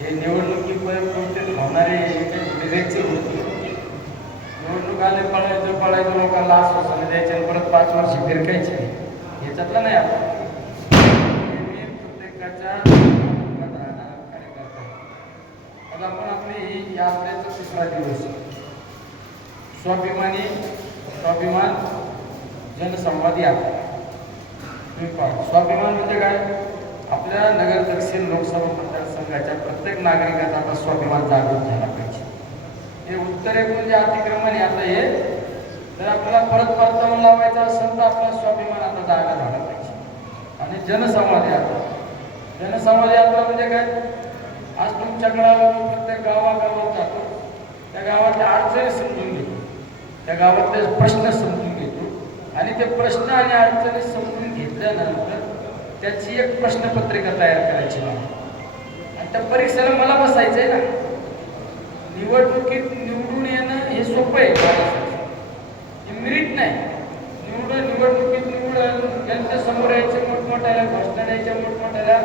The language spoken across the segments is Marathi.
हे निवडणुकीपर्यंत होणारे डिरेक्टचे होते. निवडणूक आले पळायचं लोकांना आश्वासन द्यायचे आणि परत 5 वर्ष फिरकायचे. ह्याच्यातलं नाही आता प्रत्येकाच्या कार्यकर्ता. आता आपण आपली ही यात्रेचा 3रा दिवस स्वाभिमान जनसंवाद यात्रा. तुम्ही पहा, स्वाभिमान म्हणजे काय? आपल्या नगर दक्षिण लोकसभा मतदारसंघाच्या प्रत्येक नागरिकाचा आता स्वाभिमान जागृत झाला पाहिजे. हे उत्तरेकडून जे अतिक्रमण आहे आता हे जर आपल्याला परत परतावून लावायचं असेल तर आपला स्वाभिमान आता जागा झाला पाहिजे. आणि जनसंवाद यात्रा म्हणजे काय? आज तुमच्याकडे प्रत्येक गावागावात जातो, त्या गावातल्या अडचणी समजून घेतो, त्या गावातले प्रश्न समजून घेतो आणि ते प्रश्न आणि अडचणी समजून घेतल्यानंतर त्याची एक प्रश्नपत्रिका तयार करायची मला आणि त्या परीक्षेला मला बसायचं आहे ना. निवडणुकीत निवडून येणं हे सोपं आहे, हे मेरिट नाही. निवडणुकीत जनतेसमोर यायचे, मोठमोठ्याला घोषणा द्यायच्या, मोठमोठ्याला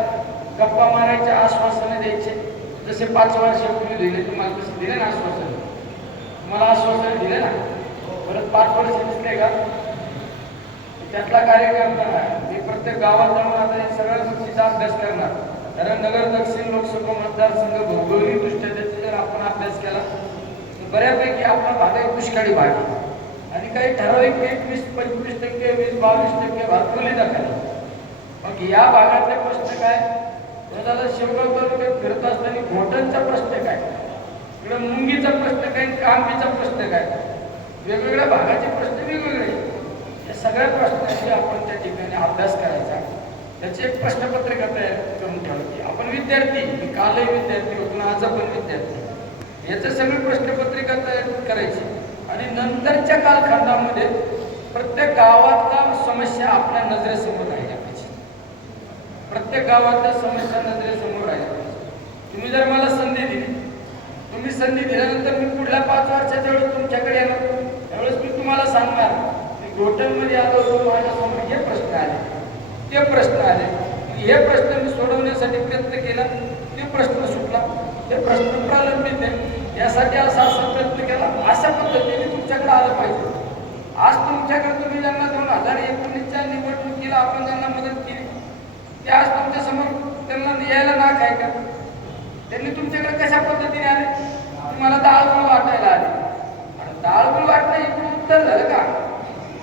गप्पा मारायच्या, आश्वासनं द्यायचे. जसे 5 वर्षापूर्वी दिले तुम्हाला तसे दिले ना आश्वासन, तुम्हाला आश्वासन दिले ना, परत 5 वर्ष दिसले का? त्यातला कार्यक्रम मी प्रत्येक गावात जाऊन आता हे सगळ्या गोष्टीचा अभ्यास करणार. कारण नगर दक्षिण लोकसभा मतदारसंघ भौगोलिक दृष्ट्या त्याचा जर आपण अभ्यास केला तर बऱ्यापैकी आपला भाग आहे दुष्काळी भाग आणि काही ठराविक 20-25%, 20-22% भाग खोलीचा खाली. मग या भागातले प्रश्न काय? त्याला शेवगाव तालुक्यात फिरत असताना घोटणचा प्रश्न काय, इकडे मुंगीचा प्रश्न काय, कांबीचा प्रश्न काय, वेगवेगळ्या भागाचे प्रश्न वेगवेगळे. या सगळ्या प्रश्नांची आपण त्या ठिकाणी अभ्यास करायचा, त्याची एक प्रश्नपत्रिका तयार करून ठेवायची. आपण विद्यार्थी, मी कालही विद्यार्थी होतो ना, आज पण विद्यार्थी, याचं सगळी प्रश्नपत्रिका तयार करायची आणि नंतरच्या कालखंडामध्ये प्रत्येक गावातल्या समस्या आपल्या नजरेसमोर राहिल्या पाहिजे. प्रत्येक गावातल्या समस्या नजरेसमोर राहिल्या पाहिजे. तुम्ही जर मला संधी दिली, तुम्ही संधी दिल्यानंतर मी पुढल्या 5 वर्षाच्या वेळेस तुमच्याकडे येणार, त्यावेळेस मी तुम्हाला सांगणार घोटलमध्ये आलो होतो, माझ्यासमोर हे प्रश्न आले, ते प्रश्न आले, हे प्रश्न मी सोडवण्यासाठी प्रयत्न केला, ते प्रश्न सुटला, ते प्रश्न प्रलंबित आहे, यासाठी असा प्रयत्न केला. अशा पद्धतीने तुमच्याकडे आलं पाहिजे. आज तुमच्याकडे तुम्ही ज्यांना 2019च्या निवडणुकीला आपण ज्यांना मदत केली ते आज तुमच्यासमोर त्यांना यायला नाक आहे का? त्यांनी तुमच्याकडे कशा पद्धतीने आले? तुम्हाला डाळगुळ वाटायला आले आणि डाळगुळ वाटणं इकडून उत्तर झालं का?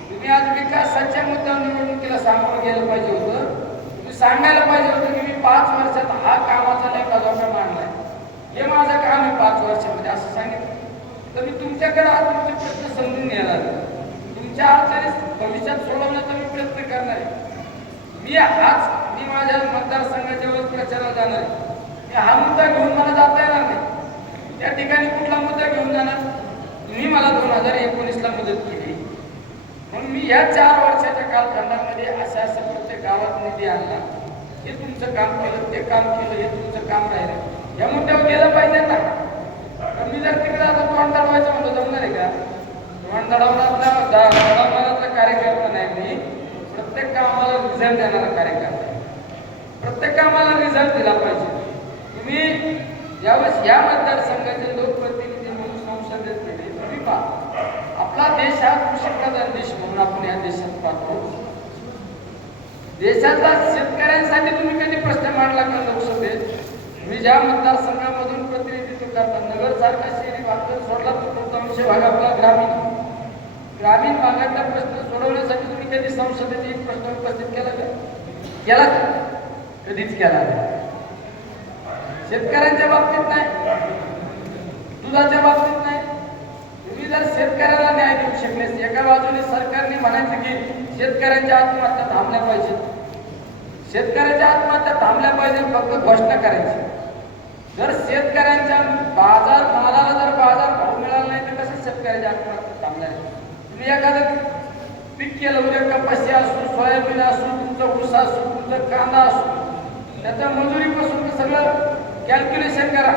तुम्ही आज विकासाच्या मुद्द्यावर निवडणुकीला सामोरं गेलं पाहिजे होतं. तुम्ही सांगायला पाहिजे होतं की मी 5 वर्षात हा कामाचा लेखाजोखा मांडलाय, हे माझं काम आहे 5 वर्षामध्ये असं सांगितलं तर मी तुमच्याकडे आज तुमचे प्रश्न समजून घेणार, तुमच्या अडचणी भविष्यात सोडवण्याचा मी प्रयत्न करणार आहे. मी माझ्या मतदारसंघाच्या वेळेस प्रचाराला जाणार आहे. हा मुद्दा घेऊन मला जाता येणार नाही. त्या ठिकाणी कुठला मुद्दा घेऊन जाणार? तुम्ही मला 2019ला मदत केली म्हणून मी या 4 वर्षाच्या कालखंडामध्ये अशा प्रत्येक गावात निधी आणला, हे तुमचं काम केलं, ते काम केलं, हे तुमचं काम राहिलं, या मुद्द्यावर गेलं पाहिजे ना. पण मी जर तिकडे आता तोंड दडवायचं म्हणतो जमणार आहे का? तोंड दडवणारा कार्यकर्ता नाही मी, प्रत्येक कामाला रिझल्ट देणारा कार्यकर्ता आहे. प्रत्येक कामाला रिझल्ट दिला पाहिजे. तुम्ही ज्यावेळेस या मतदारसंघाचे लोकप्रतिनिधी म्हणून संसदेत गेले, तुम्ही पहा आपला देश हा कृषीप्रधान देश म्हणून आपण या देशात पाहतो. देशातल्या शेतकऱ्यांसाठी तुम्ही कधी प्रश्न मांडला का लोकसभेत? मी ज्या मतदारसंघामधून प्रतिनिधित्व करतात, नगर सारखा शहरी भाग सोडला तर बहुतांश भाग आपला ग्रामीण भागातला प्रश्न सोडवण्यासाठी तुम्ही कधी संसदेत एक प्रश्न उपस्थित केला का? कधीच केला नाही. शेतकऱ्यांच्या बाबतीत नाही, दुधाच्या बाबतीत नाही. तुम्ही जर शेतकऱ्याला न्याय देऊ शकले, एका बाजूने सरकारने म्हणायचं की शेतकऱ्यांच्या आत्महत्या थांबल्या पाहिजे, शेतकऱ्याच्या आत्महत्या थांबल्या पाहिजे, फक्त घोषणा करायची. जर शेतकऱ्यांच्या मालाला जर बाजार भाव मिळाला नाही तर कसं शेतकऱ्याच्या आत्महत्या थांबल्या? तुम्ही एखादं पीक केलं, उद्या कपाशी असू, सोयाबीन असू, तुमचं ऊस असू, तुमचं कांदा असू, त्याच्या मजुरीपासून सगळं कॅल्क्युलेशन करा.